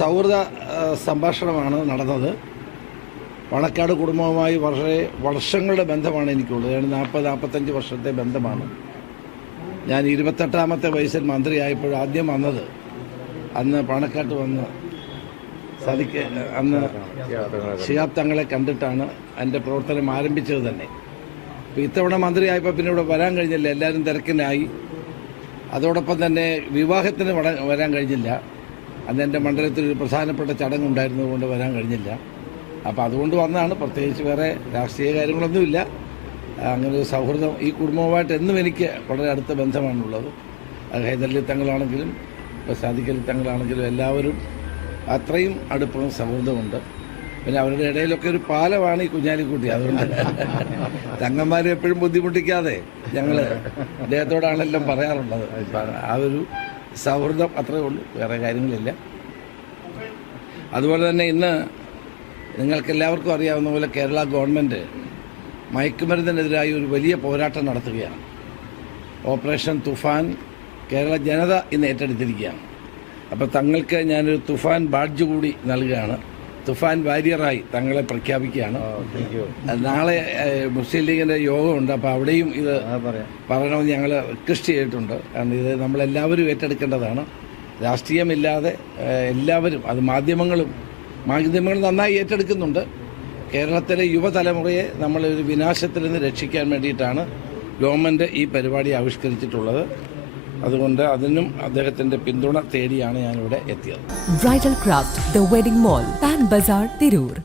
സൗഹൃദ സംഭാഷണമാണ് നടന്നത്. പണക്കാട് കുടുംബവുമായി വളരെ വർഷങ്ങളുടെ ബന്ധമാണ് എനിക്കുള്ളത്. 40-45 വർഷത്തെ ബന്ധമാണ്. ഞാൻ 28ാമത്തെ വയസ്സിൽ മന്ത്രിയായപ്പോൾ ആദ്യം വന്നത് അന്ന് പണക്കാട്ട് വന്ന് അന്ന് ശിഹാബ് തങ്ങളെ കണ്ടിട്ടാണ് എൻ്റെ പ്രവർത്തനം ആരംഭിച്ചത് തന്നെ. അപ്പോൾ ഇത്തവണ മന്ത്രിയായപ്പോൾ പിന്നെ ഇവിടെ വരാൻ കഴിഞ്ഞില്ല, എല്ലാവരും തിരക്കിനായി. അതോടൊപ്പം തന്നെ വിവാഹത്തിന് വരാൻ കഴിഞ്ഞില്ല. അന്ന് എൻ്റെ മണ്ഡലത്തിൽ ഒരു പ്രധാനപ്പെട്ട ചടങ്ങുണ്ടായിരുന്നതുകൊണ്ട് വരാൻ കഴിഞ്ഞില്ല. അപ്പോൾ അതുകൊണ്ട് വന്നതാണ്. പ്രത്യേകിച്ച് വേറെ രാഷ്ട്രീയ കാര്യങ്ങളൊന്നുമില്ല. അങ്ങനെ ഒരു സൗഹൃദം ഈ കുടുംബവുമായിട്ട് എന്നും എനിക്ക് വളരെ അടുത്ത ബന്ധമാണുള്ളത്. അത് ഹൈദരലി തങ്ങളാണെങ്കിലും സാദിഖ് അലി തങ്ങളാണെങ്കിലും എല്ലാവരും അത്രയും അടുപ്പവും സൗഹൃദമുണ്ട്. പിന്നെ അവരുടെ ഇടയിലൊക്കെ ഒരു പാലമാണ് ഈ കുഞ്ഞാലിക്കുട്ടി. അതുകൊണ്ട് തങ്ങന്മാരെ എപ്പോഴും ബുദ്ധിമുട്ടിക്കാതെ ഞങ്ങൾ അദ്ദേഹത്തോടാണെല്ലാം പറയാറുള്ളത്. ആ ഒരു സൗഹൃദം അത്രയേ ഉള്ളൂ, വേറെ കാര്യങ്ങളില്ല. അതുപോലെ തന്നെ ഇന്ന് നിങ്ങൾക്കെല്ലാവർക്കും അറിയാവുന്ന പോലെ കേരള ഗവൺമെൻറ് മയക്കുമരുന്നിനെതിരായി ഒരു വലിയ പോരാട്ടം നടത്തുകയാണ്. ഓപ്പറേഷൻ തുഫാൻ കേരള ജനത ഇന്ന് ഏറ്റെടുത്തിരിക്കുകയാണ്. അപ്പോൾ തങ്ങൾക്ക് ഞാനൊരു തുഫാൻ ബാഡ്ജ് കൂടി നൽകുകയാണ്. തുഫാൻ വാരിയറായി തങ്ങളെ പ്രഖ്യാപിക്കുകയാണ്. നാളെ മുസ്ലിം ലീഗിൻ്റെ യോഗമുണ്ട്. അപ്പോൾ അവിടെയും ഇത് പറയണമെന്ന് ഞങ്ങൾ റിക്വസ്റ്റ് ചെയ്തിട്ടുണ്ട്. കാരണം ഇത് നമ്മളെല്ലാവരും ഏറ്റെടുക്കേണ്ടതാണ്. രാഷ്ട്രീയമില്ലാതെ എല്ലാവരും, അത് മാധ്യമങ്ങൾ നന്നായി ഏറ്റെടുക്കുന്നുണ്ട്. കേരളത്തിലെ യുവതലമുറയെ നമ്മളൊരു വിനാശത്തിൽ നിന്ന് രക്ഷിക്കാൻ വേണ്ടിയിട്ടാണ് ഗവൺമെൻറ് ഈ പരിപാടി ആവിഷ്കരിച്ചിട്ടുള്ളത്. അതുകൊണ്ട് അതിനും അദ്ദേഹത്തിന്റെ പിന്തുണ തേടിയാണ് ഞാനിവിടെ എത്തിയത്. Bridal craft the wedding mall, Pan Bazar, Tirur.